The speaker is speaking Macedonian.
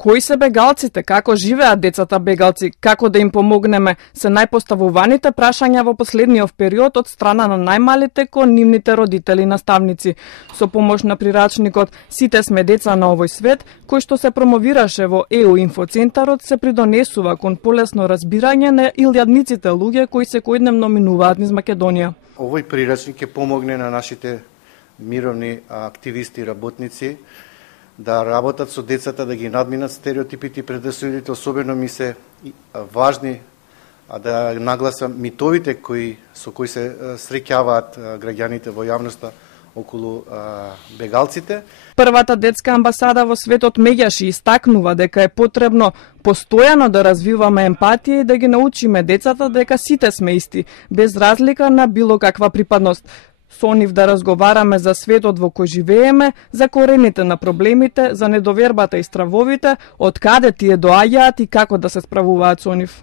Кои се бегалците, како живеат децата бегалци, како да им помогнеме, се најпоставуваните прашања во последниот период од страна на најмалите кон нивните родители и наставници. Со помош на прирачникот "Сите сме деца на овој свет", кој што се промовираше во ЕУ инфоцентарот, се придонесува кон полесно разбирање на илјадниците луѓе кои секојдневно минуваат низ Македонија. Овој прирачник ќе помогне на нашите мировни активисти и работници да работат со децата, да ги надминат стереотипите и предрассудите, особено ми се важни да нагласам митовите со кои се среќаваат граѓаните во јавноста околу бегалците. Првата детска амбасада во светот меѓаш и истакнува дека е потребно постојано да развиваме емпатија и да ги научиме децата дека сите сме исти, без разлика на било каква припадност. Со нив да разговараме за светот во кој живееме, за корените на проблемите, за недовербата и стравовите, од каде тие доаѓаат и како да се справуваат со нив.